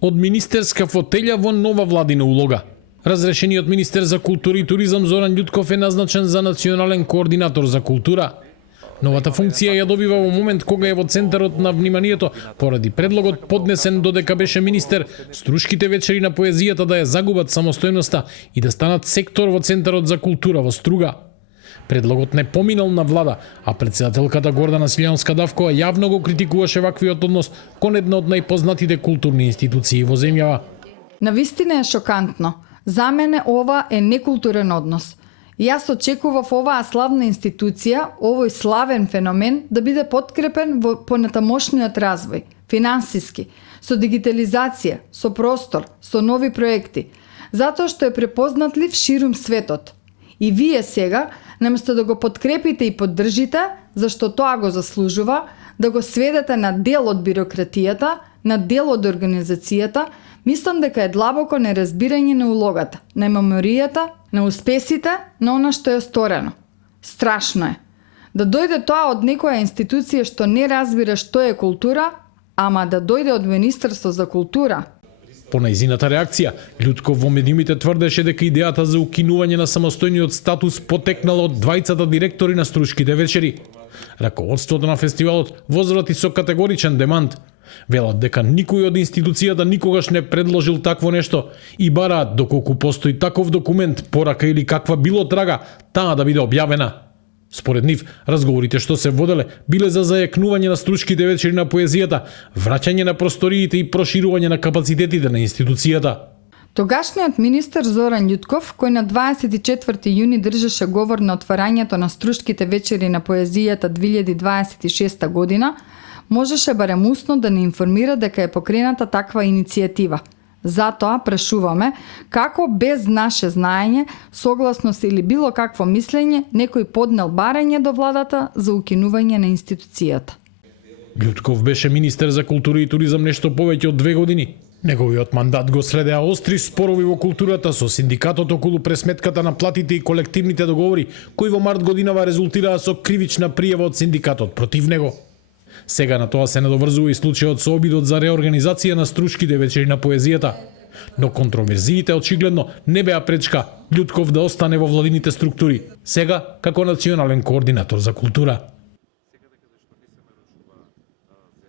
Од министерска фотелја во нова владина улога. Разрешениот министер за култура и туризам Зоран Љутков е назначен за национален координатор за култура. Новата функција ја добива во момент кога е во центарот на вниманието поради предлогот поднесен додека беше министер Струшките вечери на поезијата да ја загубат самостојноста и да станат сектор во центарот за култура во Струга. Предлогот не поминал на влада, а претседателката Гордана Силјанска-Давкова јавно го критикуваше ваквиот однос кон една од најпознатите културни институции во земјава. Навистина е шокантно. За мене ова е некултурен однос. Јас очекував оваа славна институција, овој славен феномен да биде подкрепен во понатамошниот развој, финансиски, со дигитализација, со простор, со нови проекти, затоа што е препознатлив ширум светот. И вие сега, наместо да го подкрепите и поддржите, зашто тоа го заслужува, да го сведете на дел од бирократијата, на дел од организацијата, мислам дека е длабоко неразбирање на улогата, на меморијата, на успесите, на она што е сторено. Страшно е. Да дојде тоа од некоја институција што не разбира што е култура, ама да дојде од Министерство за култура. По најзината реакција, Љутков во медиумите тврдеше дека идејата за укинување на самостојниот статус потекнала од двајцата директори на Струшките вечери. Раководството на фестивалот возврати со категоричен демант. Велат дека никој од институцијата никогаш не предложил такво нешто и бараат доколку постои таков документ, порака или каква било трага, таа да биде објавена. Според нив, разговорите што се воделе биле за зајакнување на Струшките вечери на поезијата, враќање на просториите и проширување на капацитетите на институцијата. Тогашниот министер Зоран Љутков, кој на 24 јуни држеше говор на отварањето на Струшките вечери на поезијата 2026 година, можеше барем усно да не информира дека е покрената таква иницијатива. Затоа прашуваме како без наше знаење, согласност или било какво мислење некој поднел барање до владата за укинување на институцијата. Љутков беше министер за култура и туризам нешто повеќе од 2 години. Неговиот мандат го следеа остри спорови во културата со синдикатот околу пресметката на платите и колективните договори, кои во март годинава резултираа со кривична пријава од синдикатот против него. Сега на тоа се надоврзува и случајот со обидот за реорганизација на Струшките вечери на поезијата. Но контроверзиите очигледно не беа пречка Љутков да остане во владините структури, сега како национален координатор за култура.